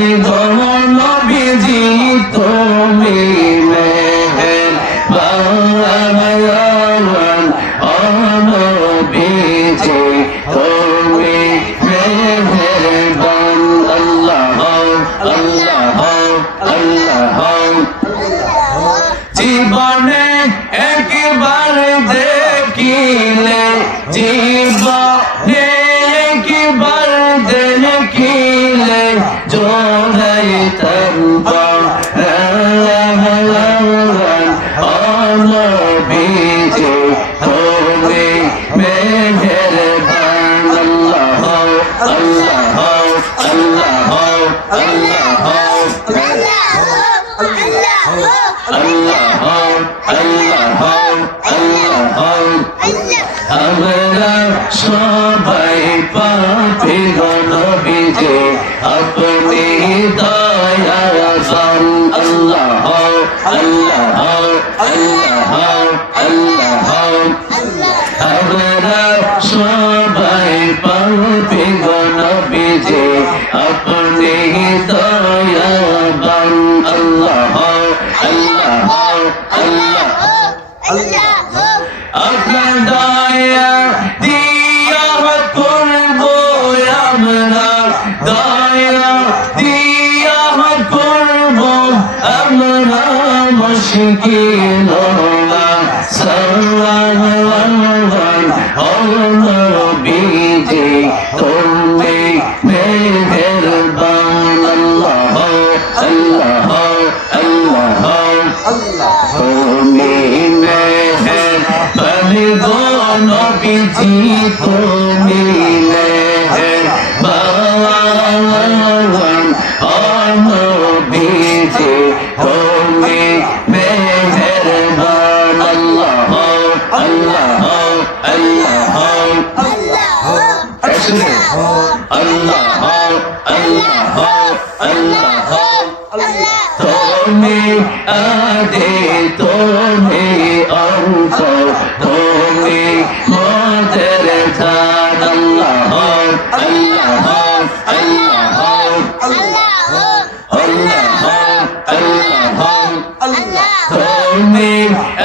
বলি গো নবীজি তুমি মেহেরবান ও নবীজি তুমি মেহেরবান আল্লাহ আল্লাহ আল্লাহ জীবনে একবার দেখিলে জীবনে একবার দেখিলে জোড়াইতাম নবীজি তুমি মেহেরবান আল্লাহ আল্লাহ আল্লাহ আল্লাহ আমরা সবাই পাপী গো নবীজি আপনি দয়াবান আল্লাহ আল্লাহ আল্লাহ আল্লাহ আমরা সবাই পাপী গো নবীজি আপনি দয়াবান আল্লাহ আল্লাহ আল্লাহ আপনার দয়া দিয়া করব আমরা দয়া দিয়া করব আমরা মুশকিল সালামান ও নবীজি তুমি মেহেরবান আল্লাহ আল্লাহ আল্লাহ তুমি মেহেরবান গো নবীজি তুমি মেহেরবান ও নবীজি তুমি মেহেরবান আল্লাহ আল্লাহ আল্লাহ আল্লাহ আল্লাহ তুমি আদি তুমি অন্ত তুমি মোদের জান আল্লাহ আল্লাহ আল্লাহ আল্লাহ আল্লাহ তুমি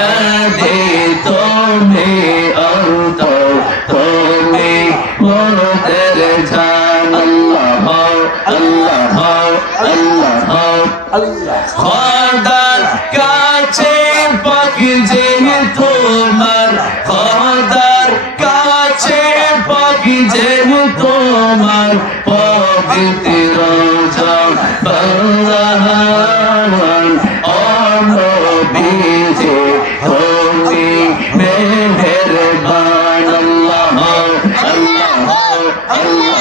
আদি তুমি অন্ত তুমি মোদের জান আল্লাহ আল্লাহ আল্লাহ খোদার কাছে পাক যে তোমার খোদার কাছে পাক যে তোমার পবিত্র জান ও নবীজি তুমি মেহেরবান আল্লাহ আল্লাহ আল্লাহ